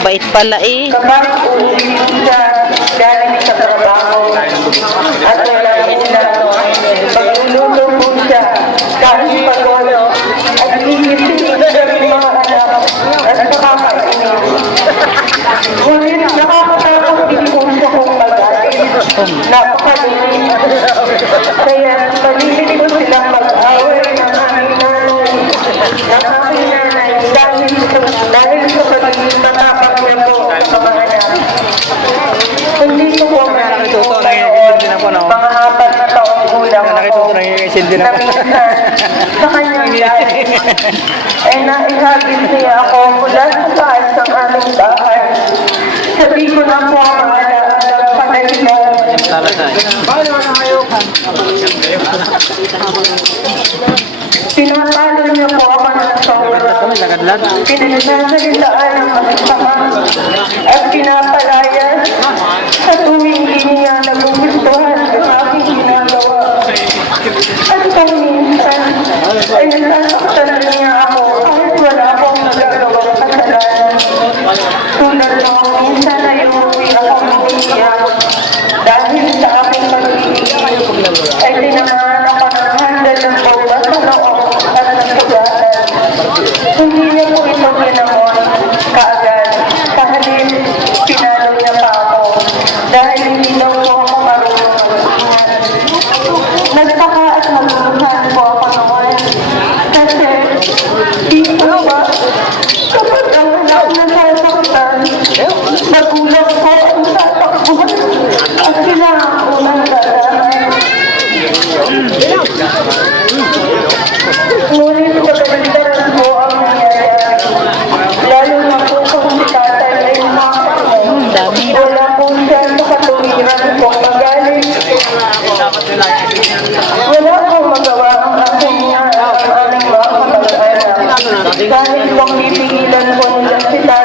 Mabait pala eh. Kapag uuwi siya galing sa trabaho at wala sila, pagluluto po siya kahit pagod at iisipin siya ng mga anak at nakakainis. Ngunit nakakatakot din po siya kung mag-atin. Napakadumi. Kaya palilit ko silang mag-away ng aming nanay. Ng aming nanay dahil sa pagiging matapang niya po sa mga anak. Hindi ko po Nakituto na yung din ako, no? mga 4 na taong gulang Nakituto na yung isin din na ako. minsan sa kanyang dahil ay naihagin niya ako mula sa taas ng aming bahay. Sabi ko na po ang mga anak panahilan. Pinapalo niya po ako ng sobra. Pinagsasagitaan ng masama at pinapalayas sa tuwing hindi niya nagugustuhan ang aking ginagawa. At kung minsan ay nasasaktan niya ako kahit wala akong nagagawang kasalanan. Tulad ng minsan ay umuwi akong umiiyak dahil sa aking pag-ibig ay tinamaan ako ng handal ng bawat sa loob at nagkagatan. Hindi niya po ito ginamon kaagad. Sa halip, pinalo niya pa ako dahil hindi daw po ako marunong mag-ingat. Nagtaka at maguluhan po ako naman. Kasi, dito ba, kapag ang anak nasasaktan, magulang ko ang tatakbuhan at kailangan ko ng galaman. Ngunit pagkalindaran po ang nangyayari. Lalo na po kung si tatay ay makakapagay. Wala po siya sa katuwiran kung magaling. Wala pong magawa ang aking nga ang aming mga kamag-anak. Dahil kung pipigilan po nila si tatay